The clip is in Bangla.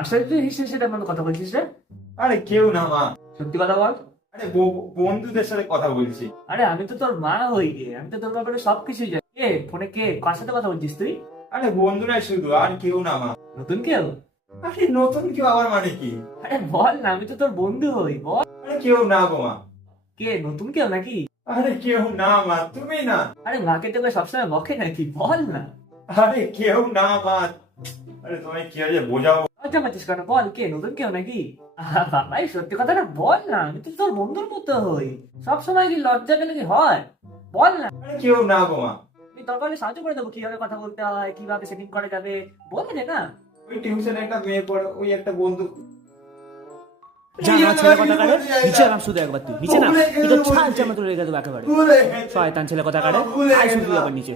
আসলে তুই হিসেবে সেটা মতো কথা বলছিস রে? আরে কেউ না মা। সত্যি কথা বল। আরে বন্ধুদের সাথে কথা বলছি। আরে আমি তো তোর মা হই গে, আমি তো তোর ব্যাপারে সবকিছু জানি। কে ফোনে, কে কার সাথে কথা বলছিস তুই? আরে বন্ধুরাই শুধু, আর কেউ না মা। নতুন কেউ? আরে নতুন কেউ আবার মানে কি? আরে বল না, আমি তো তোর বন্ধু হই, বল। আরে কেউ না গো মা। কে নতুন কেউ নাকি? আরে কেউ না মা, তুমি না। আরে মাকে তোকে সবসময় বকে নাকি, বল না। আরে কেউ না মা। আরে তুমি কি আছে বোঝাও। লজ্জা পাচ্ছিস কেন, বল কে নতুন কেউ নাকি? বাবা এই সত্যি কথাটা বল না, আমি তো তোর বন্ধুর মতো হই। সবসময় কি লজ্জা পেলে কি হয়? বল না। আরে কেউ না গো মা। আমি দরকার হলে সাহায্য করে দেবো, কিভাবে কথা বলতে হয়, কিভাবে সেটিং করা যাবে, বলে দে না। ওই টিউশনে একটা মেয়ে পড়ে, ওই একটা বন্ধু। যা না ছেলে কথা কাটে নিচে নাম শুধু একবার তুই নিচে নাম, তুই তো ছাল চামড়া তুলে রেখে দেবো একেবারে। শয়তান ছেলে কথা কাটে আয় শুধু আবার নিচে।